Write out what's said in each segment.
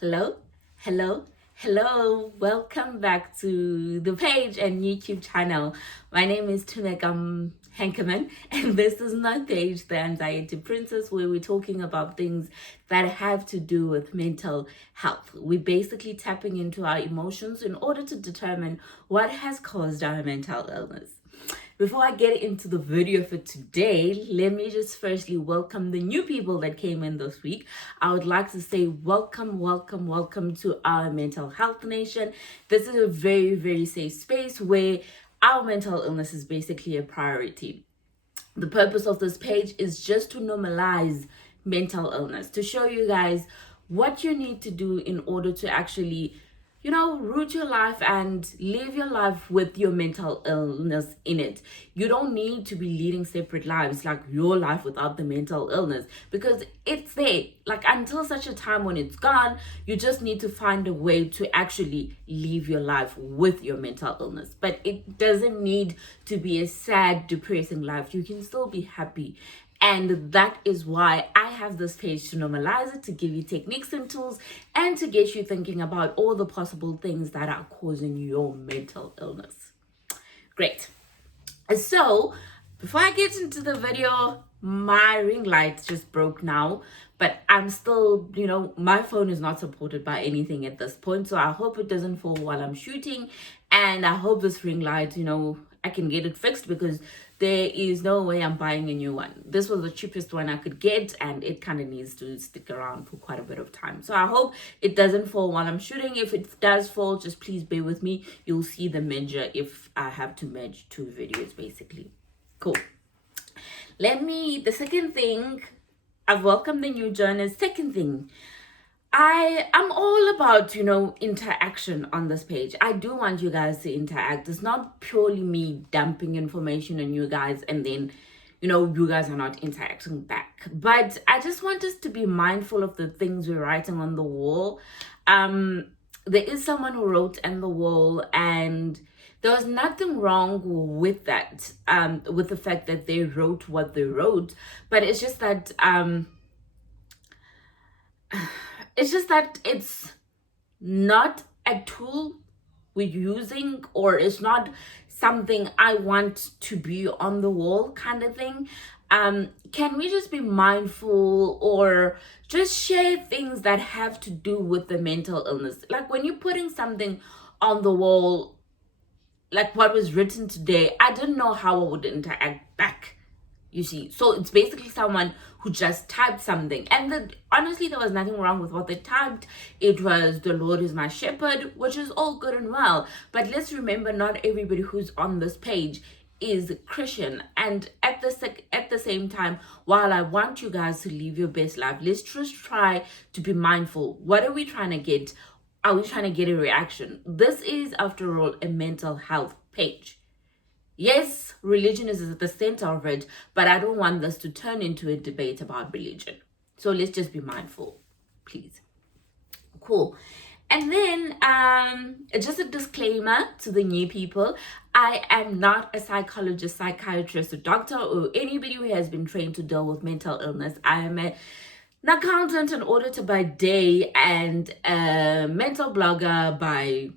Hello, hello, hello. Welcome back to the page and YouTube channel. My name is Tunekam Henkeman, and this is my page, The Anxiety Princess, where we're talking about things that have to do with mental health. We're basically tapping into our emotions in order to determine what has caused our mental illness. Before I get into the video for today, let me just firstly welcome the new people that came in this week. I would like to say welcome, welcome, welcome to our Mental Health Nation. This is a very, very safe space where our mental illness is basically a priority. The purpose of this page is just to normalize mental illness, to show you guys what you need to do in order to actually root your life and live your life with your mental illness in it. You don't need to be leading separate lives, like your life without the mental illness, because it's there. Like, until such a time when it's gone, you just need to find a way to actually live your life with your mental illness. But it doesn't need to be a sad, depressing life. You can still be happy. And that is why I have this page to normalize it, to give you techniques and tools, and to get you thinking about all the possible things that are causing your mental illness. Great. So, before I get into the video, my ring light just broke now, but I'm still, my phone is not supported by anything at this point. So I hope it doesn't fall while I'm shooting. And I hope this ring light, I can get it fixed, because there is no way I'm buying a new one. This was the cheapest one I could get, and it kind of needs to stick around for quite a bit of time. So I hope it doesn't fall while I'm shooting. If it does fall, just please bear with me. You'll see the merger if I have to merge two videos, basically. Cool. The second thing, I've welcomed the new journers. Second thing, I'm all about, interaction on this page. I do want you guys to interact. It's not purely me dumping information on you guys and then, you guys are not interacting back. But I just want us to be mindful of the things we're writing on the wall. There is someone who wrote on the wall, and there was nothing wrong with that, with the fact that they wrote what they wrote. But it's just that it's not a tool we're using, or it's not something I want to be on the wall kind of thing. Can we just be mindful, or just share things that have to do with the mental illness? Like, when you're putting something on the wall, like what was written today, I didn't know how I would interact back, you see. So it's basically someone who just typed something, and honestly, there was nothing wrong with what they typed. It was, "The Lord is my shepherd," which is all good and well, but let's remember, not everybody who's on this page is Christian. And at the same time, while I want you guys to live your best life, let's just try to be mindful. What are we trying to get? Are we trying to get a reaction? This is, after all, a mental health page. Yes, religion is at the center of it, but I don't want this to turn into a debate about religion. So let's just be mindful, please. Cool. And then just a disclaimer to the new people: I am not a psychologist, psychiatrist, or doctor, or anybody who has been trained to deal with mental illness. I am an accountant and auditor by day, and a mental blogger by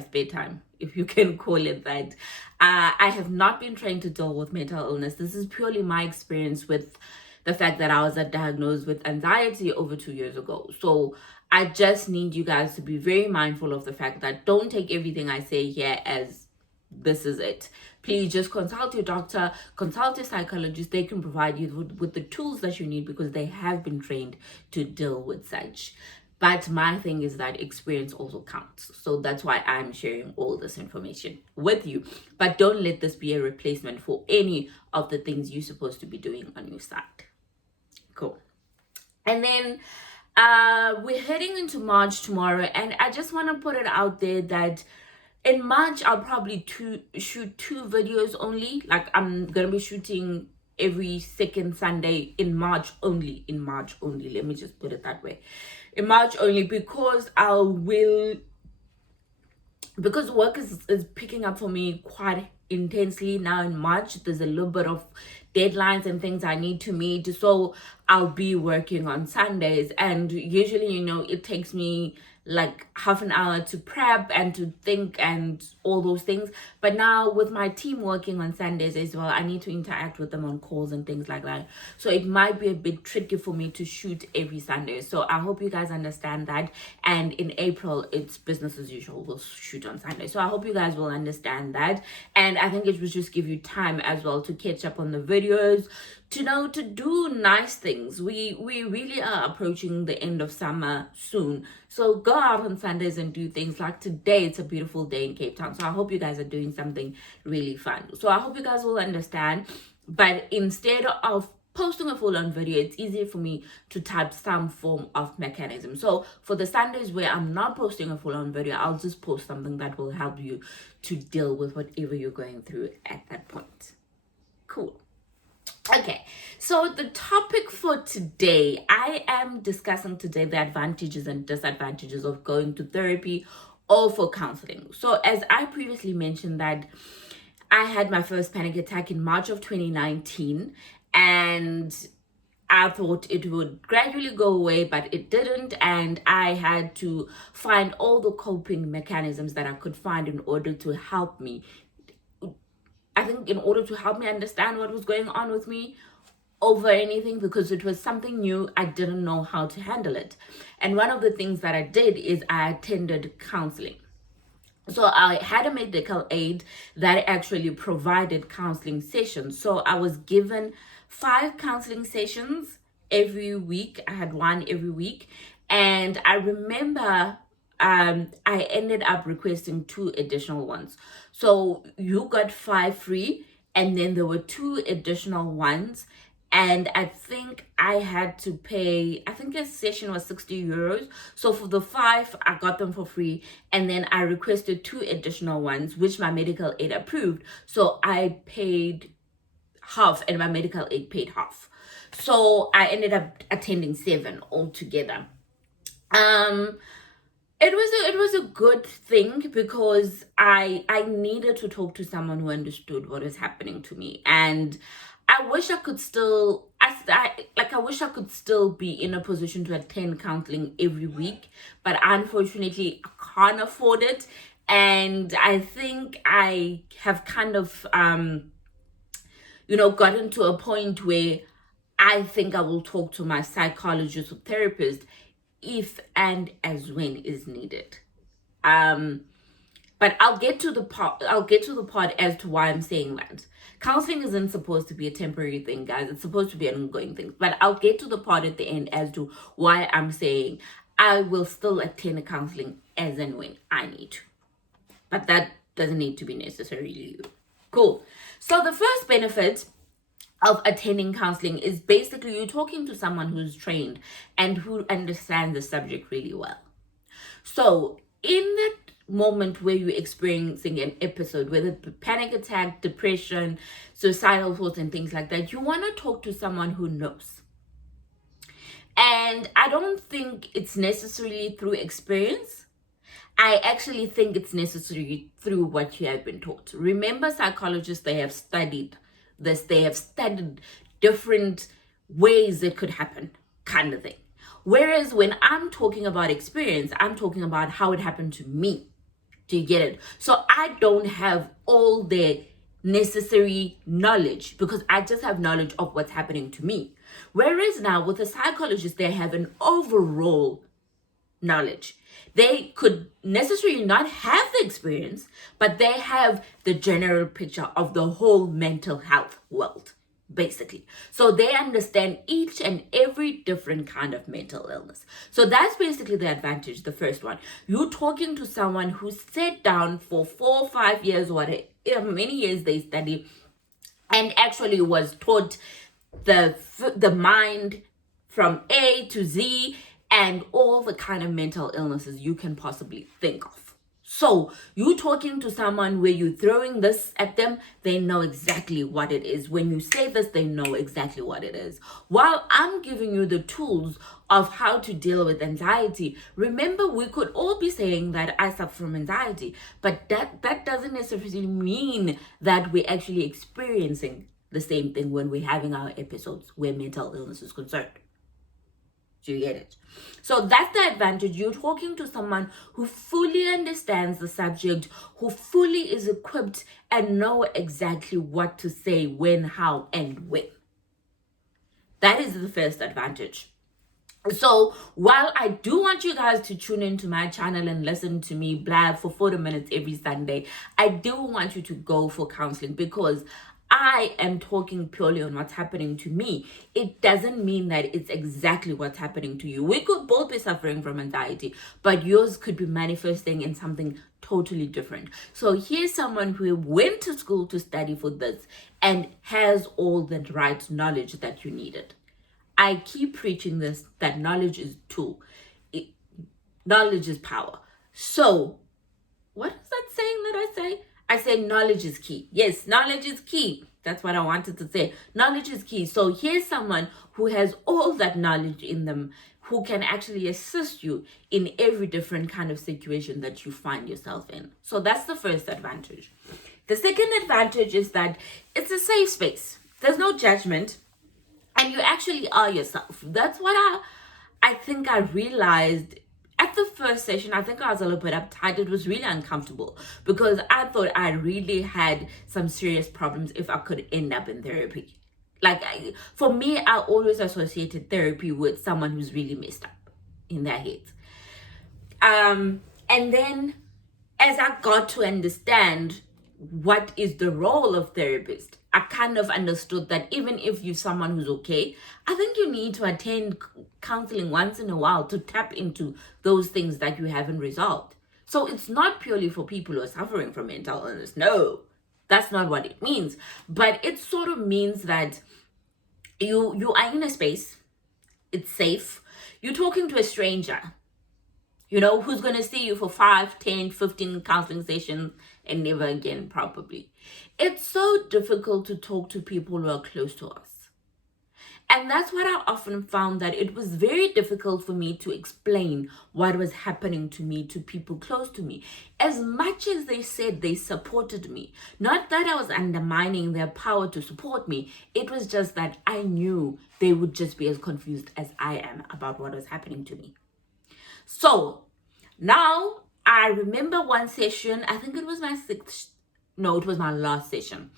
spare time, if you can call it that. I have not been trained to deal with mental illness. This is purely my experience with the fact that I was diagnosed with anxiety over 2 years ago. So I just need you guys to be very mindful of the fact that don't take everything I say here as this is it. Please just consult your doctor, consult your psychologist. They can provide you with the tools that you need, because they have been trained to deal with such. But my thing is that experience also counts. So that's why I'm sharing all this information with you. But don't let this be a replacement for any of the things you're supposed to be doing on your side. Cool. And then we're heading into March tomorrow. And I just want to put it out there that in March, I'll probably shoot 2 videos only. Like, I'm going to be shooting every second Sunday in March only. Let me just put it that way. In March only, because I will because work is picking up for me quite intensely now in March. There's a little bit of deadlines and things I need to meet, so I'll be working on Sundays, and usually, it takes me like half an hour to prep and to think and all those things. But now with my team working on Sundays as well, I need to interact with them on calls and things like that, so it might be a bit tricky for me to shoot every Sunday. So I hope you guys understand that. And in April, it's business as usual, we'll shoot on Sunday. So I hope you guys will understand that. And I think it will just give you time as well to catch up on the videos, to do nice things. We really are approaching the end of summer soon, so go out on Sundays and do things. Like today, it's a beautiful day in Cape Town, so I hope you guys are doing something really fun. So I hope you guys will understand. But instead of posting a full-on video, it's easier for me to type some form of mechanism. So for the Sundays where I'm not posting a full-on video, I'll just post something that will help you to deal with whatever you're going through at that point. Cool. Okay, so the topic for today, I am discussing today the advantages and disadvantages of going to therapy or for counseling. So as I previously mentioned, that I had my first panic attack in March of 2019, and I thought it would gradually go away, but it didn't, and I had to find all the coping mechanisms that I could find in order to help me. I think in order to help me understand what was going on with me over anything, because it was something new, I didn't know how to handle it. And one of the things that I did is I attended counseling. So I had a medical aid that actually provided counseling sessions. So I was given 5 counseling sessions every week. I had one every week. And I remember I ended up requesting 2 additional ones. So you got 5 free, and then there were 2 additional ones. And I think I had to pay, I think a session was 60 euros. So for the 5, I got them for free. And then I requested 2 additional ones, which my medical aid approved. So I paid half, and my medical aid paid half. So I ended up attending 7 altogether. It was a good thing, because I needed to talk to someone who understood what was happening to me. And I wish I could still, I wish I could still be in a position to attend counseling every week, but unfortunately I can't afford it. And I think I have kind of, gotten to a point where I think I will talk to my psychologist or therapist if and as when is needed. But I'll get to the part as to why I'm saying that. Counseling isn't supposed to be a temporary thing, guys. It's supposed to be an ongoing thing. But I'll get to the part at the end as to why I'm saying I will still attend counseling as and when I need to. But that doesn't need to be necessarily you. Cool. So the first benefit of attending counseling is basically you're talking to someone who's trained and who understands the subject really well. So in that moment where you're experiencing an episode, whether panic attack, depression, suicidal thoughts and things like that, you want to talk to someone who knows. And I don't think it's necessarily through experience. I actually think it's necessary through what you have been taught. Remember, psychologists, they have studied this. They have studied different ways it could happen, kind of thing. Whereas when I'm talking about experience, I'm talking about how it happened to me. Do you get it? So I don't have all the necessary knowledge, because I just have knowledge of what's happening to me. Whereas now with a psychologist, they have an overall knowledge. They could necessarily not have the experience, but they have the general picture of the whole mental health world, basically. So they understand each and every different kind of mental illness. So that's basically the advantage, the first one. You're talking to someone who sat down for 4 or 5 years, whatever many years they study, and actually was taught the mind from A to Z and all the kind of mental illnesses you can possibly think of. So you talking to someone where you're throwing this at them, they know exactly what it is. When you say this, they know exactly what it is. While I'm giving you the tools of how to deal with anxiety, remember, we could all be saying that I suffer from anxiety, but that doesn't necessarily mean that we're actually experiencing the same thing when we're having our episodes where mental illness is concerned. Do you get it? So that's the advantage. You're talking to someone who fully understands the subject, who fully is equipped and know exactly what to say, when, how, and when. That is the first advantage. So while I do want you guys to tune into my channel and listen to me blab for 40 minutes every Sunday, I do want you to go for counseling, because I am talking purely on what's happening to me. It doesn't mean that it's exactly what's happening to you. We could both be suffering from anxiety, but yours could be manifesting in something totally different. So here's someone who went to school to study for this and has all the right knowledge that you needed. I keep preaching this, that knowledge is tool. Knowledge is power. So what is that saying that I say? I say knowledge is key. Yes, knowledge is key. That's what I wanted to say. Knowledge is key. So here's someone who has all that knowledge in them, who can actually assist you in every different kind of situation that you find yourself in. So that's the first advantage. The second advantage is that it's a safe space. There's no judgment, and you actually are yourself. That's what I think I realized at the first session. I think I was a little bit uptight. It was really uncomfortable because I thought I really had some serious problems if I could end up in therapy. Like, for me, I always associated therapy with someone who's really messed up in their heads. And then as I got to understand what is the role of therapist, I kind of understood that even if you're someone who's okay, I think you need to attend counseling once in a while to tap into those things that you haven't resolved. So it's not purely for people who are suffering from mental illness. No, that's not what it means. But it sort of means that you are in a space, it's safe, you're talking to a stranger, who's going to see you for 5, 10, 15 counseling sessions and never again, probably. It's so difficult to talk to people who are close to us. And that's what I often found, that it was very difficult for me to explain what was happening to me to people close to me. As much as they said they supported me, not that I was undermining their power to support me, it was just that I knew they would just be as confused as I am about what was happening to me. So now I remember one session, I think it was it was my last session.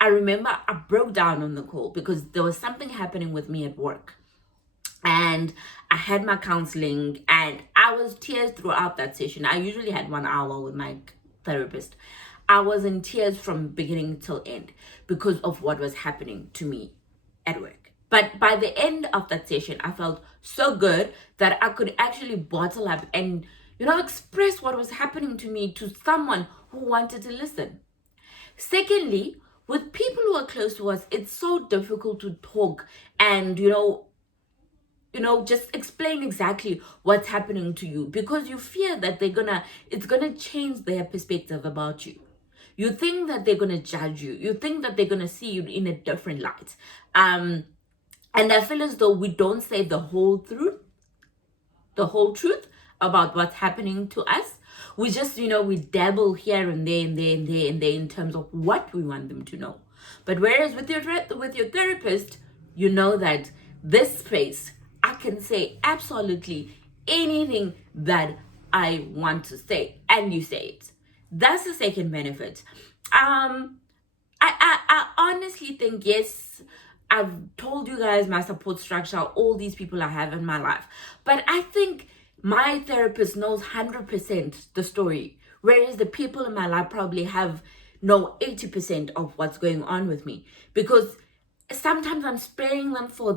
I remember I broke down on the call because there was something happening with me at work. And I had my counseling and I was tears throughout that session. I usually had 1 hour with my therapist. I was in tears from beginning till end because of what was happening to me at work. But by the end of that session, I felt so good that I could actually bottle up and, express what was happening to me to someone who wanted to listen. Secondly, with people who are close to us, it's so difficult to talk and, just explain exactly what's happening to you, because you fear that it's gonna change their perspective about you. You think that they're gonna judge you. You think that they're gonna see you in a different light. And I feel as though we don't say the whole truth about what's happening to us. We just, we dabble here and there and there and there and there in terms of what we want them to know. But whereas with your therapist, you know that this space, I can say absolutely anything that I want to say, and you say it. That's the second benefit. I honestly think, yes, I've told you guys my support structure, all these people I have in my life. But I think my therapist knows 100% the story, whereas the people in my life probably know 80% of what's going on with me. Because sometimes I'm sparing them from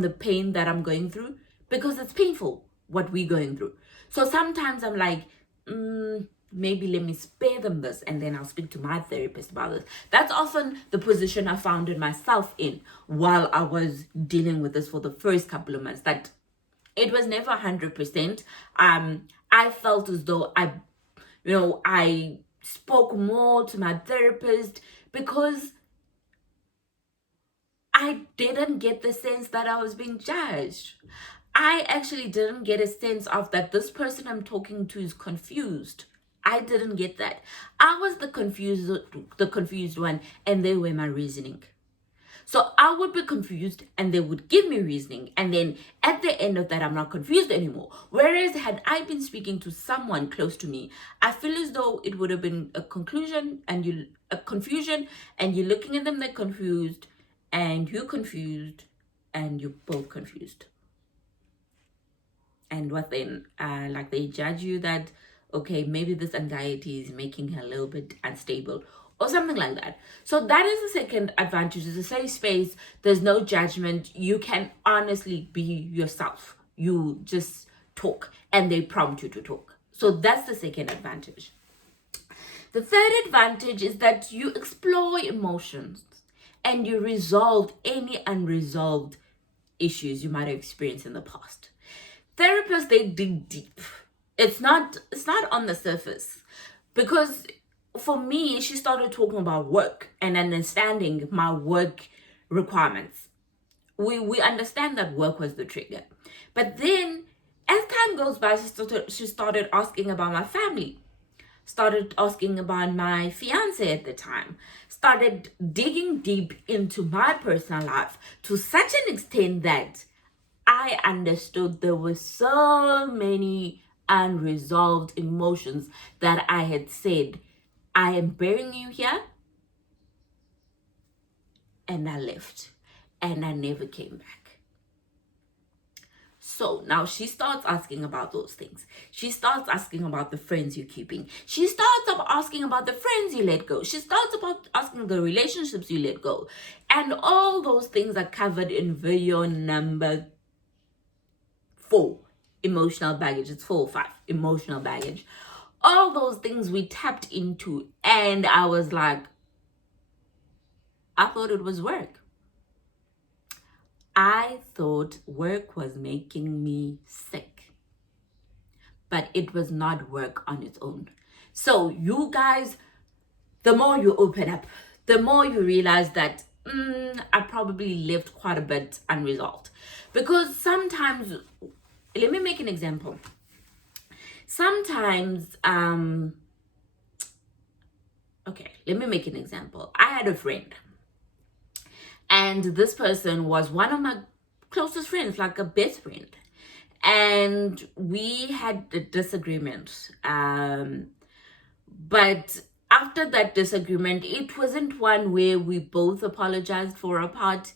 the pain that I'm going through, because it's painful what we're going through. So sometimes I'm like, maybe let me spare them this, and then I'll speak to my therapist about this. That's often the position I found myself in while I was dealing with this for the first couple of months, that it was never 100%. I felt as though I spoke more to my therapist because I didn't get the sense that I was being judged. I actually didn't get a sense of that this person I'm talking to is confused. I didn't get that. I was the confused one, and they were my reasoning. So I would be confused and they would give me reasoning. And then at the end of that, I'm not confused anymore. Whereas had I been speaking to someone close to me, I feel as though it would have been a confusion and you're looking at them, they're confused, and you're confused, and you're both confused. And what then? Like they judge you that, okay, maybe this anxiety is making her a little bit unstable or something like that. So that is the second advantage. It's a safe space. There's no judgment. You can honestly be yourself. You just talk and they prompt you to talk. So that's the second advantage. The third advantage is that you explore emotions and you resolve any unresolved issues you might have experienced in the past. Therapists, they dig deep. It's not on the surface, because for me, she started talking about work and understanding my work requirements. We understand that work was the trigger, but then as time goes by, she started asking about my family, started asking about my fiance at the time, started digging deep into my personal life to such an extent that I understood there were so many unresolved emotions that I had said, I am burying you here. And I left. And I never came back. So now she starts asking about those things. She starts asking about the friends you're keeping. She starts up asking about the friends you let go. She starts about asking the relationships you let go. And all those things are covered in video number 4, emotional baggage. It's 4 or 5, emotional baggage. All those things we tapped into, and I was like, I thought it was work. I thought work was making me sick, but it was not work on its own. So you guys, the more you open up, the more you realize that I probably left quite a bit unresolved. Because sometimes, let me make an example. Sometimes, let me make an example. I had a friend, and this person was one of my closest friends, like a best friend. And we had a disagreement. But after that disagreement, it wasn't one where we both apologized for our part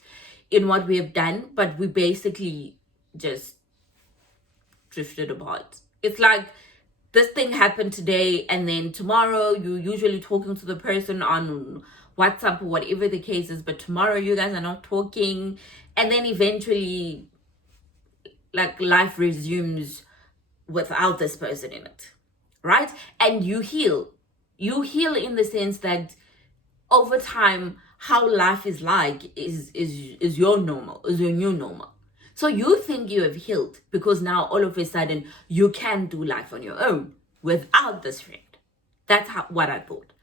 in what we have done, but we basically just drifted apart. It's like this thing happened today, and then tomorrow you're usually talking to the person on WhatsApp or whatever the case is, but tomorrow you guys are not talking, and then eventually like life resumes without this person in it, right? And you heal in the sense that over time, how life is like is your normal, is your new normal. So you think you have healed because now all of a sudden you can do life on your own without this friend. That's what I thought.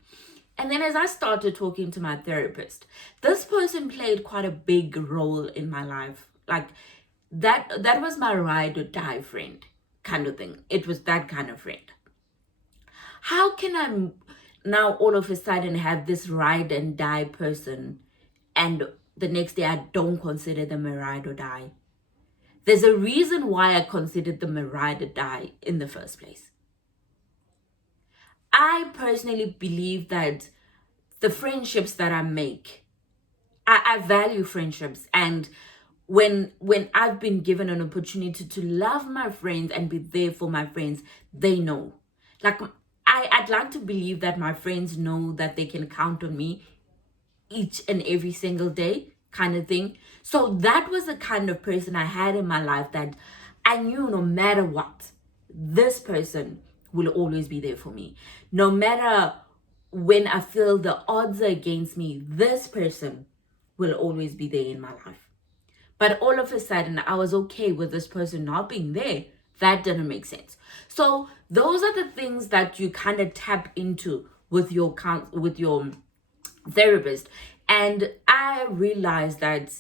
And then as I started talking to my therapist, this person played quite a big role in my life. Like that was my ride or die friend kind of thing. It was that kind of friend. How can I now all of a sudden have this ride and die person, and the next day I don't consider them a ride or die? There's a reason why I considered them a ride or die in the first place. I personally believe that the friendships that I make, I value friendships, and when I've been given an opportunity to love my friends and be there for my friends, they know. Like I'd like to believe that my friends know that they can count on me each and every single day, kind of thing. So that was the kind of person I had in my life, that I knew no matter what, this person will always be there for me. No matter when I feel the odds are against me, this person will always be there in my life. But all of a sudden, I was okay with this person not being there That didn't make sense. So those are the things that you kind of tap into with your therapist. And I realized that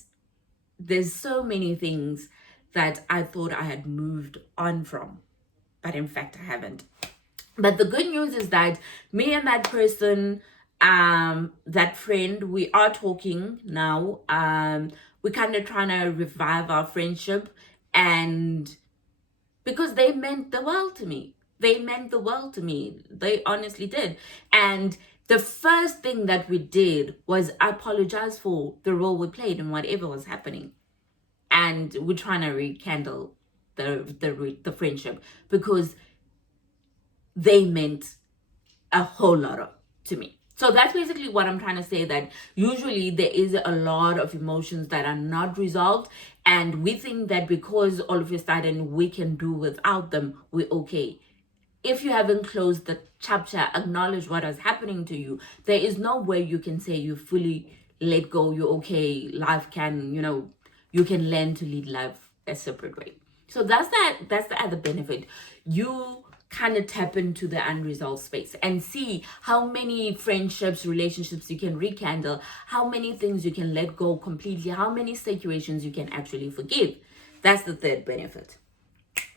there's so many things that I thought I had moved on from, but in fact I haven't. But the good news is that me and that person, that friend, we are talking now. We're kind of trying to revive our friendship, and because they meant the world to me. They meant the world to me. They honestly did. And the first thing that we did was apologize for the role we played in whatever was happening. And we're trying to rekindle the friendship, because they meant a whole lot to me. So that's basically what I'm trying to say, that usually there is a lot of emotions that are not resolved, and we think that because all of a sudden we can do without them, we're okay. If you haven't closed the chapter, acknowledge what is happening to you, there is no way you can say you fully let go, you're okay, life can, you can learn to lead life a separate way. So that's the other benefit. You kind of tap into the unresolved space and see how many friendships, relationships you can rekindle, how many things you can let go completely, how many situations you can actually forgive. That's the third benefit.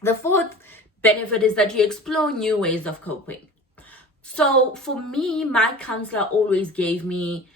The fourth benefit is that you explore new ways of coping. So for me, my counselor always gave me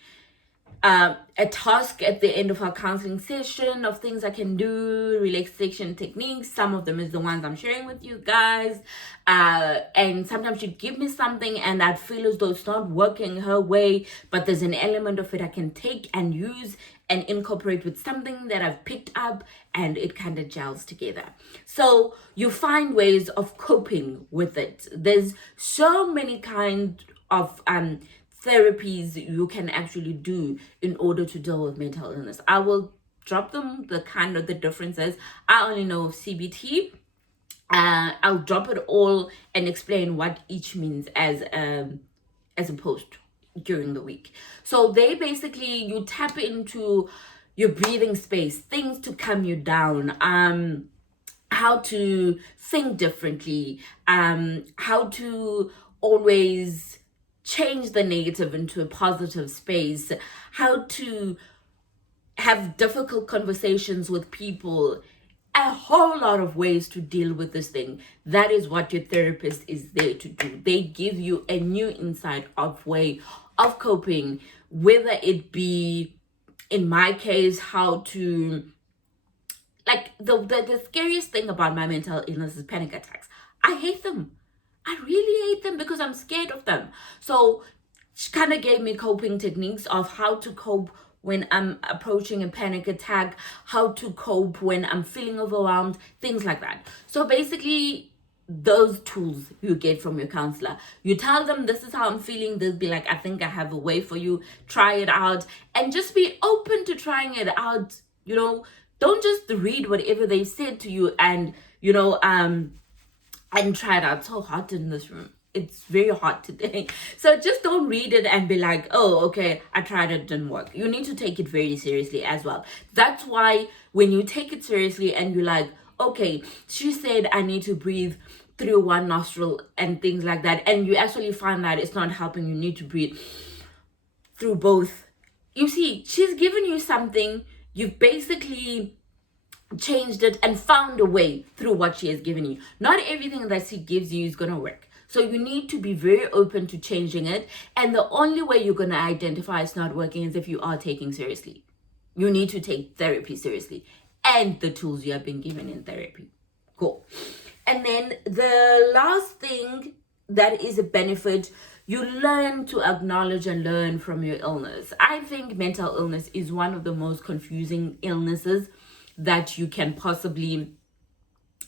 a task at the end of our counseling session of things I can do, relaxation techniques. Some of them is the ones I'm sharing with you guys. And sometimes she'd give me something and I'd feel as though it's not working her way, but there's an element of it I can take and use and incorporate with something that I've picked up, and it kind of gels together. So you find ways of coping with it. There's so many kind of therapies you can actually do in order to deal with mental illness. I will drop them, the differences. I only know of CBT. I'll drop it all and explain what each means as a post during the week. So they basically, you tap into your breathing space, things to calm you down, how to think differently, how to always change the negative into a positive space, how to have difficult conversations with people, a whole lot of ways to deal with this thing. That is what your therapist is there to do. They give you a new insight of way of coping, whether it be, in my case, how to, like, the scariest thing about my mental illness is panic attacks. I hate them. I really hate them because I'm scared of them. So she kind of gave me coping techniques of how to cope when I'm approaching a panic attack, how to cope when I'm feeling overwhelmed, things like that. So basically, those tools you get from your counselor. You tell them, this is how I'm feeling. They'll be like, I think I have a way for you. Try it out. And just be open to trying it out. Don't just read whatever they said to you and, and try it out. It's so hot in this room. It's very hot today. So just don't read it and be like, oh, okay, I tried it, didn't work. You need to take it very seriously as well. That's why when you take it seriously and you're like, okay, she said I need to breathe through one nostril and things like that, and you actually find that it's not helping, you need to breathe through both. You see, she's given you something, you've basically changed it and found a way through what she has given you. Not everything that she gives you is going to work. So you need to be very open to changing it. And the only way you're going to identify it's not working is if you are taking seriously. You need to take therapy seriously and the tools you have been given in therapy. Cool. And then the last thing that is a benefit, you learn to acknowledge and learn from your illness. I think mental illness is one of the most confusing illnesses that you can possibly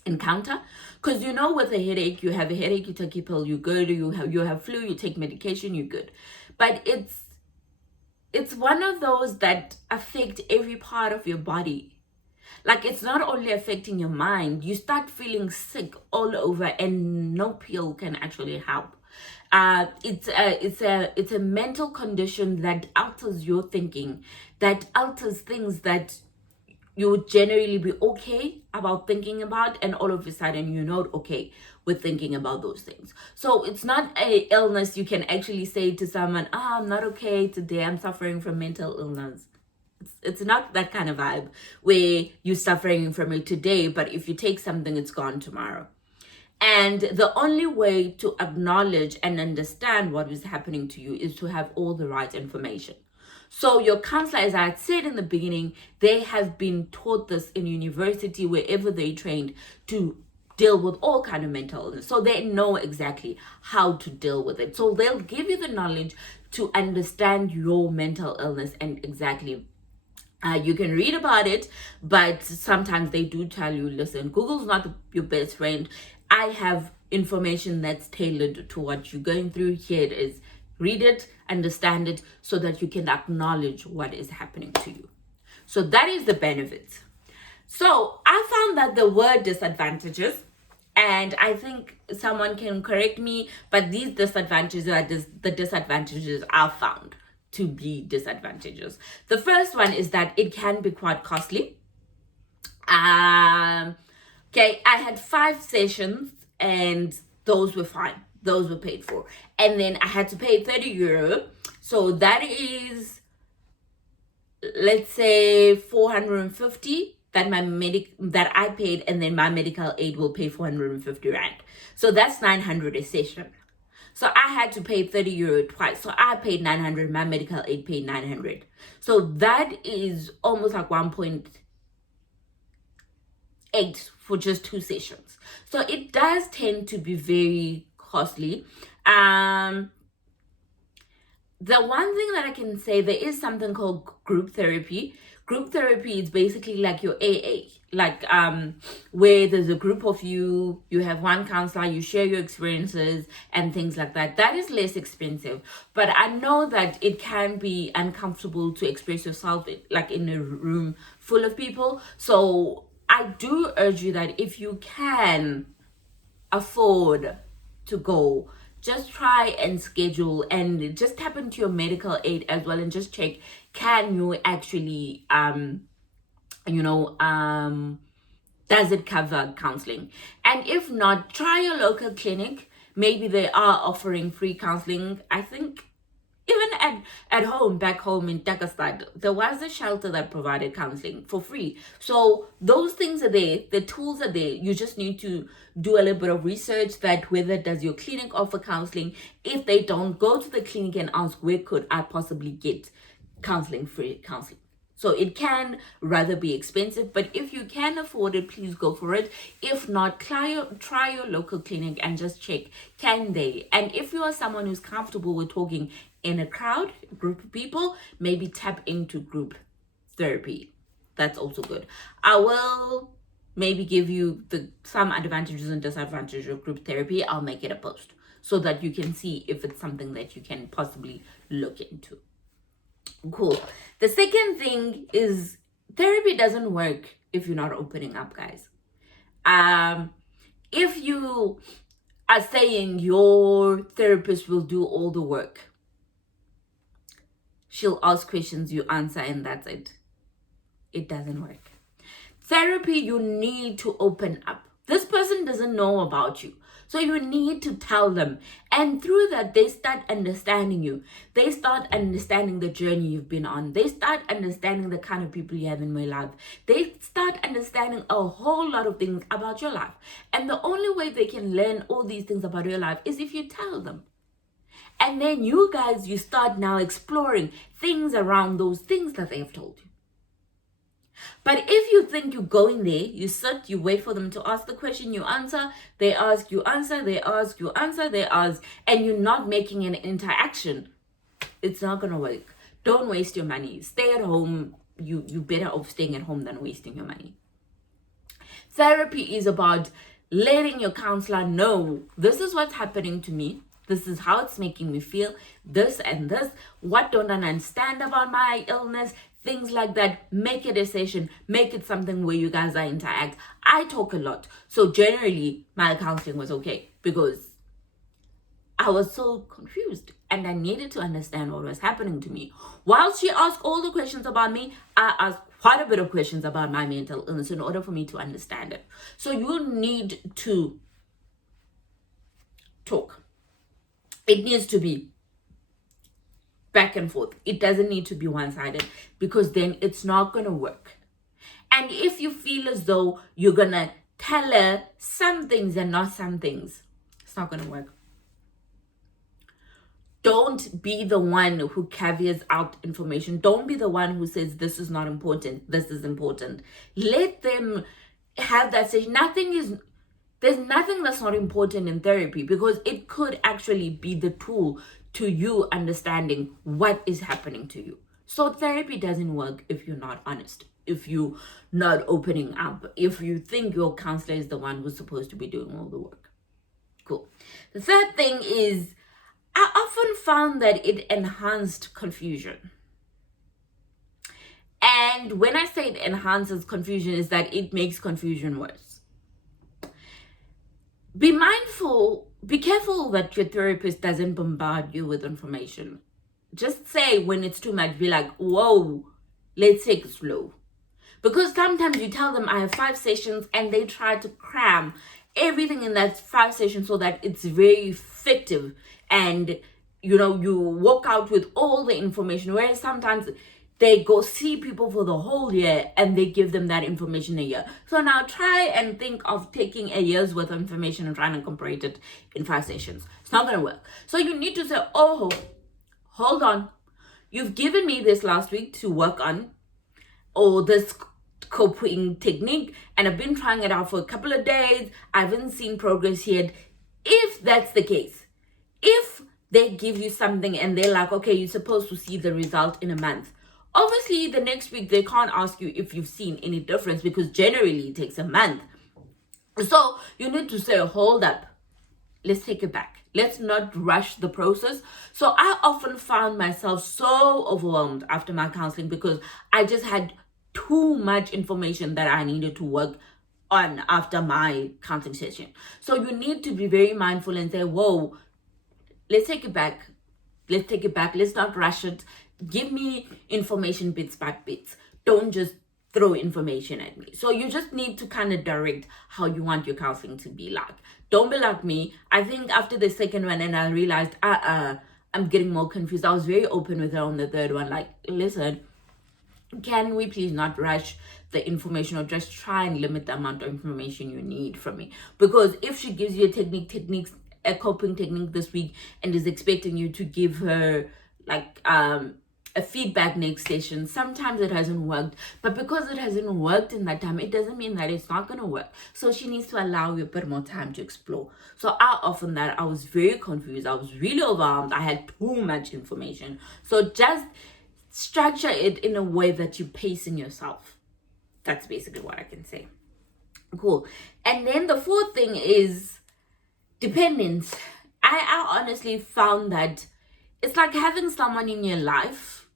encounter, because with a headache, you have a headache, you take a pill, you're good. You have flu, you take medication, you're good. But it's one of those that affect every part of your body. Like, it's not only affecting your mind, you start feeling sick all over, and no pill can actually help. It's a mental condition that alters your thinking, that alters things that you would generally be okay about thinking about, and all of a sudden you're not okay with thinking about those things. So it's not a illness you can actually say to someone, I'm not okay today, I'm suffering from mental illness. It's not that kind of vibe where you're suffering from it today, but if you take something, it's gone tomorrow. And the only way to acknowledge and understand what is happening to you is to have all the right information. So your counselor, as I had said in the beginning, they have been taught this in university, wherever they trained, to deal with all kind of mental illness. So they know exactly how to deal with it. So they'll give you the knowledge to understand your mental illness and exactly you can read about it, but sometimes they do tell you, listen, Google's not your best friend. I have information that's tailored to what you're going through. Here it is. Read it, understand it, so that you can acknowledge what is happening to you. So that is the benefit. So I found that there were disadvantages, and I think someone can correct me, but these disadvantages are the disadvantages I found to be disadvantages. The first one is that it can be quite costly. Okay, I had 5 sessions and those were fine. Those were paid for. And then I had to pay €30. So that is, let's say, 450 that that I paid, and then my medical aid will pay 450 rand. So that's 900 a session. So I had to pay €30 twice. So I paid 900, my medical aid paid 900. So that is almost like 1.8 for just 2 sessions. So it does tend to be very costly. The one thing that I can say, there is something called group therapy. Group therapy is basically like your AA, like where there's a group of you have one counselor, you share your experiences and things like that. That is less expensive, but I know that it can be uncomfortable to express yourself like in a room full of people. So I do urge you that if you can afford to go, just try and schedule and just tap into your medical aid as well and just check, can you actually does it cover counseling? And if not, try your local clinic. Maybe they are offering free counseling. I think even at home, back home in Takastad, there was a shelter that provided counseling for free. So those things are there, the tools are there. You just need to do a little bit of research that whether does your clinic offer counseling. If they don't, go to the clinic and ask, where could I possibly get free counseling? So it can rather be expensive, but if you can afford it, please go for it. If not, try your local clinic and just check, can they? And if you are someone who's comfortable with talking in a crowd, group of people, maybe tap into group therapy. That's also good. I will maybe give you some advantages and disadvantages of group therapy. I'll make it a post so that you can see if it's something that you can possibly look into. Cool. The second thing is therapy doesn't work if you're not opening up, guys. If you are saying your therapist will do all the work, she'll ask questions, you answer, and that's it. It doesn't work. Therapy, you need to open up. This person doesn't know about you, so you need to tell them. And through that, they start understanding you. They start understanding the journey you've been on. They start understanding the kind of people you have in my life. They start understanding a whole lot of things about your life. And the only way they can learn all these things about your life is if you tell them. And then you start now exploring things around those things that they have told you. But if you think you're going there, you sit, you wait for them to ask the question, you answer, they ask, you answer, they ask, you answer, they ask, and you're not making an interaction, it's not going to work. Don't waste your money. Stay at home. You're better off staying at home than wasting your money. Therapy is about letting your counselor know, this is what's happening to me. This is how it's making me feel. This and this. What don't I understand about my illness? Things like that. Make it a session. Make it something where you guys are interact. I talk a lot. So generally, my counseling was okay because I was so confused and I needed to understand what was happening to me. While she asked all the questions about me, I asked quite a bit of questions about my mental illness in order for me to understand it. So you need to talk. It needs to be back and forth. It doesn't need to be one-sided, because then it's not going to work. And if you feel as though you're going to tell her some things and not some things, it's not going to work. Don't be the one who caveats out information. Don't be the one who says this is not important, this is important. Let them have that session. There's nothing that's not important in therapy, because it could actually be the tool to you understanding what is happening to you. So therapy doesn't work if you're not honest, if you're not opening up, if you think your counselor is the one who's supposed to be doing all the work. Cool. The third thing is, I often found that it enhanced confusion. And when I say it enhances confusion, is that it makes confusion worse. Be careful that your therapist doesn't bombard you with information. Just say when it's too much, be like, whoa, let's take it slow. Because sometimes you tell them I have 5 sessions and they try to cram everything in that 5 sessions so that it's very effective, and you walk out with all the information, whereas sometimes they go see people for the whole year and they give them that information a year. So now try and think of taking a year's worth of information and trying to incorporate it in 5 sessions. It's not going to work. So you need to say, oh, hold on. You've given me this last week to work on, or this coping technique, and I've been trying it out for a couple of days. I haven't seen progress yet. If that's the case, if they give you something and they're like, okay, you're supposed to see the result in a month, obviously the next week they can't ask you if you've seen any difference, because generally it takes a month. So you need to say, hold up, let's take it back. Let's not rush the process. So I often found myself so overwhelmed after my counseling, because I just had too much information that I needed to work on after my counseling session. So you need to be very mindful and say, whoa, let's take it back. Let's take it back. Let's not rush it. Give me information bits by bits. Don't just throw information at me. So you just need to kind of direct how you want your counseling to be like. Don't be like me. I think after the second one, and I realized, I'm getting more confused. I was very open with her on the third one. Like, listen, can we please not rush the information, or just try and limit the amount of information you need from me? Because if she gives you a coping technique this week and is expecting you to give her like a feedback next session, sometimes it hasn't worked. But because it hasn't worked in that time, it doesn't mean that it's not going to work. So she needs to allow you a bit more time to explore. So I was very confused. I was really overwhelmed. I had too much information. So just structure it in a way that you're pacing yourself. That's basically what I can say. Cool. And then the fourth thing is dependence. I honestly found that it's like having someone in your life,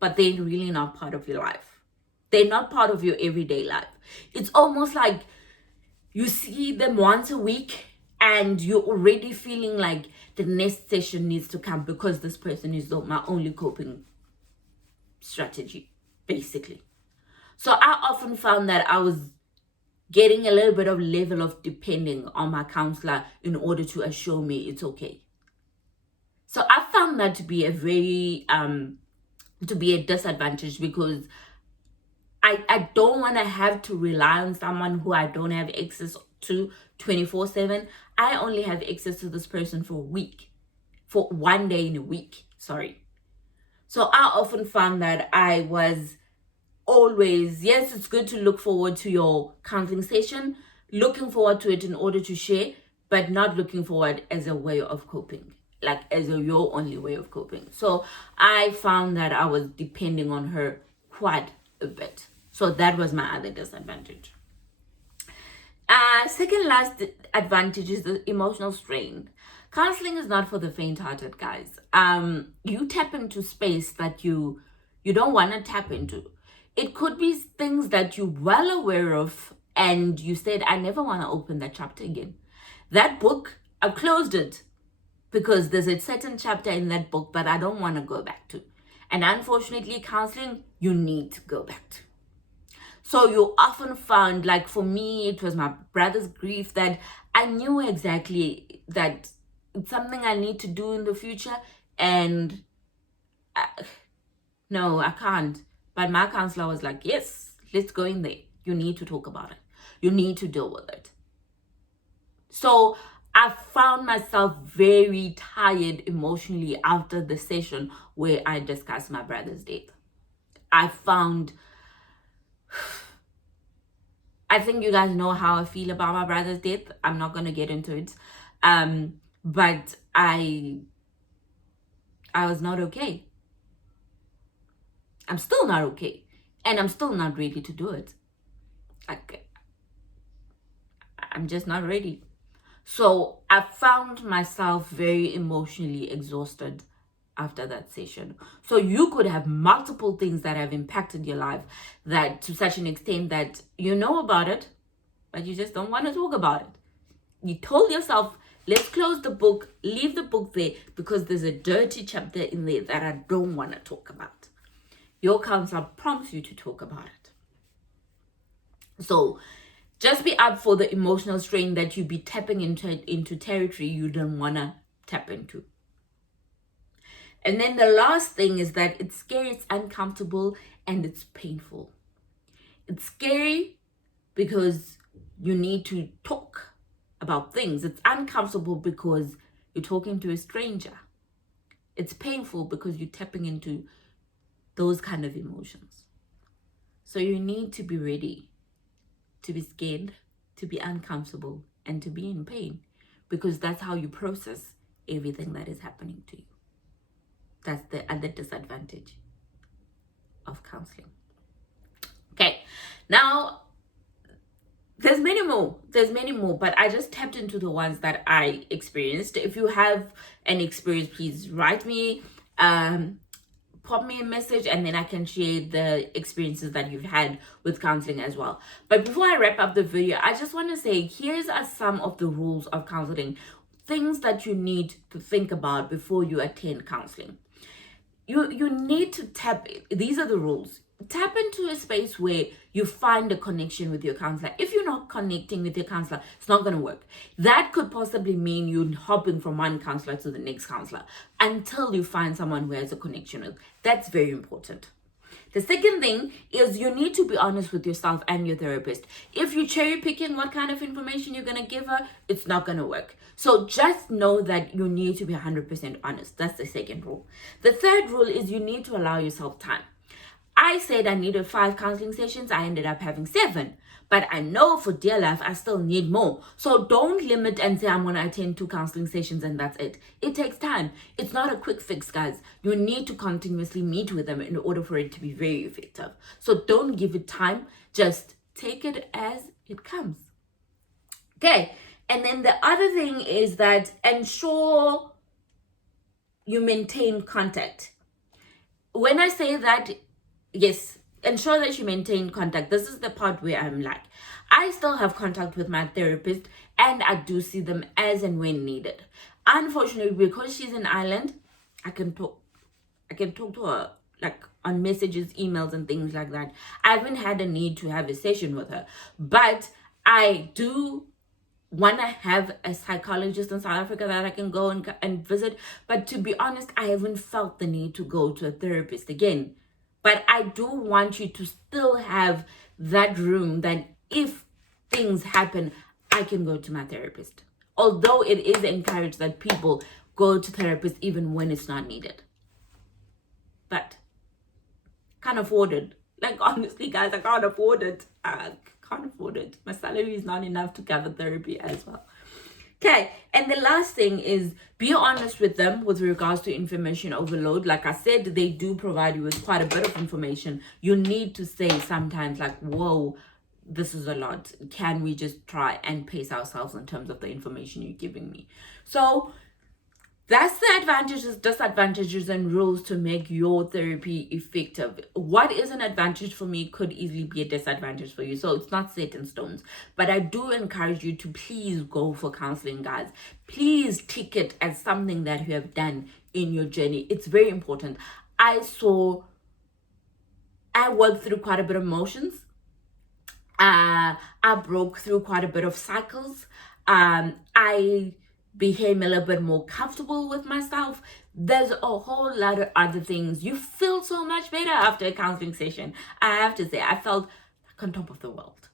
but they're really not part of your life. They're not part of your everyday life. It's almost like you see them once a week and you're already feeling like the next session needs to come, because this person is my only coping strategy, basically. So I often found that I was getting a little bit of level of depending on my counselor in order to assure me it's okay. So I found that to be a very disadvantage, because I don't want to have to rely on someone who I don't have access to 24/7. I only have access to this person for one day in a week. So I often found that I was always, yes, it's good to look forward to your counseling session, looking forward to it in order to share, but not looking forward as a way of coping, like as your only way of coping. So I found that I was depending on her quite a bit. So that was my other disadvantage. Second last advantage is the emotional strain. Counseling is not for the faint-hearted, guys. You tap into space that you don't want to tap into. It could be things that you're well aware of, and you said, I never want to open that chapter again. That book, I've closed it because there's a certain chapter in that book that I don't want to go back to. And unfortunately, counseling, you need to go back to. So you often found, like for me, it was my brother's grief that I knew exactly that it's something I need to do in the future. And no, I can't. But my counselor was like, yes, let's go in there. You need to talk about it. You need to deal with it. So I found myself very tired emotionally after the session where I discussed my brother's death. I think you guys know how I feel about my brother's death. I'm not going to get into it. But I was not okay. I'm still not okay. And I'm still not ready to do it. I'm just not ready. So I found myself very emotionally exhausted after that session. So you could have multiple things that have impacted your life, that to such an extent that you know about it, but you just don't want to talk about it. You told yourself, let's close the book, leave the book there, because there's a dirty chapter in there that I don't want to talk about. Your counselor prompts you to talk about it. So just be up for the emotional strain that you be tapping into territory you don't want to tap into. And then the last thing is that it's scary, it's uncomfortable, and it's painful. It's scary because you need to talk about things. It's uncomfortable because you're talking to a stranger. It's painful because you're tapping into those kind of emotions. So you need to be ready to be scared, to be uncomfortable, and to be in pain, because that's how you process everything that is happening to you. That's the other disadvantage of counseling. Okay, now there's many more, but I just tapped into the ones that I experienced. If you have an experience, please write me, pop me a message, and then I can share the experiences that you've had with counseling as well. But before I wrap up the video, I just want to say, here's some of the rules of counseling, things that you need to think about before you attend counseling. You need to these are the rules. Tap into a space where you find a connection with your counselor. If you're not connecting with your counselor, it's not going to work. That could possibly mean you're hopping from one counselor to the next counselor until you find someone who has a connection with. That's very important. The second thing is you need to be honest with yourself and your therapist. If you're cherry picking what kind of information you're going to give her, it's not going to work. So just know that you need to be 100% honest. That's the second rule. The third rule is you need to allow yourself time. I said I needed 5 counseling sessions. I ended up having 7. But I know for dear life, I still need more. So don't limit and say I'm going to attend 2 counseling sessions and that's it. It takes time. It's not a quick fix, guys. You need to continuously meet with them in order for it to be very effective. So don't give it time. Just take it as it comes. Okay. And then the other thing is that ensure you maintain contact. When I say that, yes, ensure that you maintain contact. This is the part where I'm like, I still have contact with my therapist and I do see them as and when needed. Unfortunately, because she's in Ireland, I can talk to her like on messages, emails, and things like that. I haven't had a need to have a session with her, but I do want to have a psychologist in South Africa that I can go and visit. But to be honest, I haven't felt the need to go to a therapist again. But I do want you to still have that room that if things happen, I can go to my therapist. Although it is encouraged that people go to therapists even when it's not needed. But can't afford it. Like, honestly, guys, I can't afford it. I can't afford it. My salary is not enough to cover therapy as well. Okay, and the last thing is be honest with them with regards to information overload. Like I said, they do provide you with quite a bit of information. You need to say sometimes like, whoa, this is a lot. Can we just try and pace ourselves in terms of the information you're giving me? So that's the advantages, disadvantages, and rules to make your therapy effective. What is an advantage for me could easily be a disadvantage for you. So it's not set in stones. But I do encourage you to please go for counseling, guys. Please tick it as something that you have done in your journey. It's very important. I worked through quite a bit of emotions. I broke through quite a bit of cycles. I became a little bit more comfortable with myself. There's a whole lot of other things. You feel so much better after a counseling session. I have to say, I felt like on top of the world.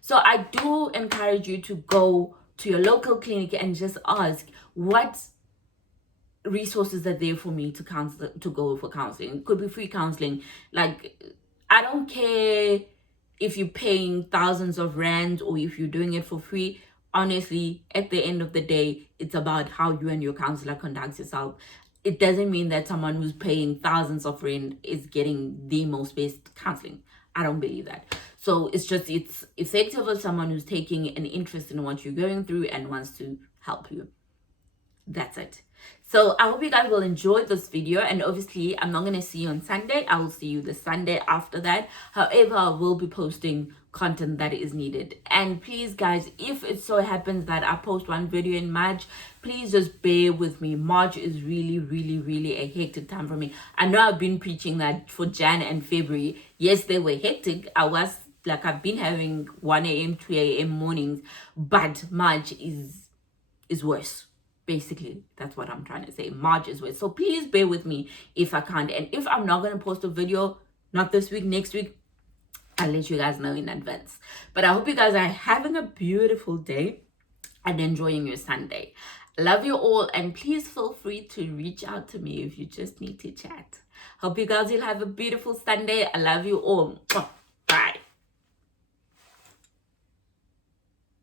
So I do encourage you to go to your local clinic and just ask what resources are there for me to go for counseling. It could be free counseling. Like, I don't care if you're paying thousands of rands or if you're doing it for free. Honestly, at the end of the day, it's about how you and your counselor conduct yourself. It doesn't mean that someone who's paying thousands of rand is getting the most best counseling. I don't believe that. So it's effective of someone who's taking an interest in what you're going through and wants to help you. That's it. So I hope you guys will enjoy this video, and obviously I'm not going to see you on Sunday. I will see you the Sunday after that. However, I will be posting content that is needed. And please guys, if it so happens that I post one video in March, please just bear with me. March is really a hectic time for me. I know I've been preaching that for Jan and February. Yes, they were hectic. I've been having 1 a.m 2 a.m mornings, but March is worse. Basically, that's what I'm trying to say. March is worse. So please bear with me if I can't. And if I'm not going to post a video, not this week, next week, I'll let you guys know in advance. But I hope you guys are having a beautiful day and enjoying your Sunday. Love you all, and please feel free to reach out to me if you just need to chat. Hope you guys will have a beautiful Sunday. I love you all.